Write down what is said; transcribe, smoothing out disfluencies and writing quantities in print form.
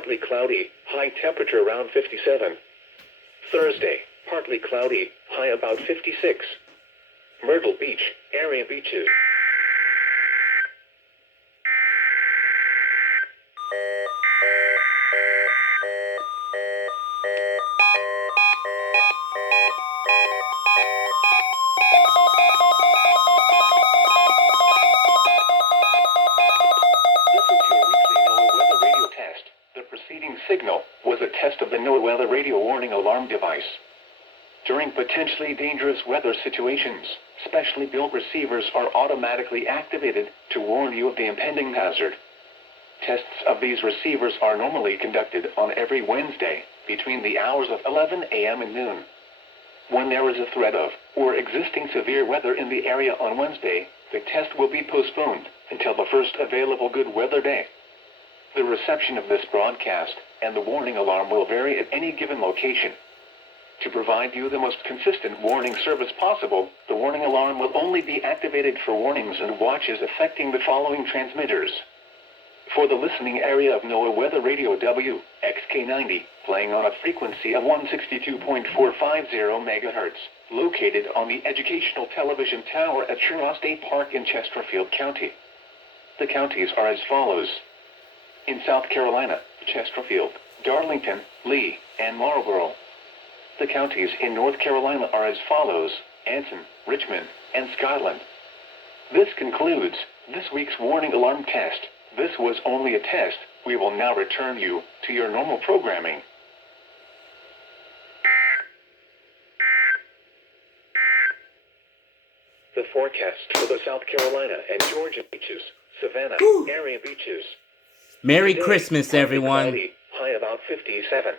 partly cloudy, high temperature around 57. Thursday, partly cloudy, high about 56. Myrtle Beach, area beaches. Signal was a test of the NOAA weather radio warning alarm device. During potentially dangerous weather situations, specially built receivers are automatically activated to warn you of the impending hazard. Tests of these receivers are normally conducted on every Wednesday between the hours of 11 a.m. and noon. When there is a threat of or existing severe weather in the area on Wednesday, the test will be postponed until the first available good weather day. The reception of this broadcast and the warning alarm will vary at any given location. To provide you the most consistent warning service possible, the warning alarm will only be activated for warnings and watches affecting the following transmitters. For the listening area of NOAA Weather Radio WXK90, playing on a frequency of 162.450 MHz, located on the Educational Television Tower at Churraw State Park in Chesterfield County. The counties are as follows. In South Carolina, Chesterfield, Darlington, Lee, and Marlborough. The counties in North Carolina are as follows: Anson, Richmond, and Scotland. This concludes this week's warning alarm test. This was only a test. We will now return you to your normal programming. The forecast for the South Carolina and Georgia beaches, Savannah area beaches. Merry Today, Christmas, everyone. Cloudy, high about 57.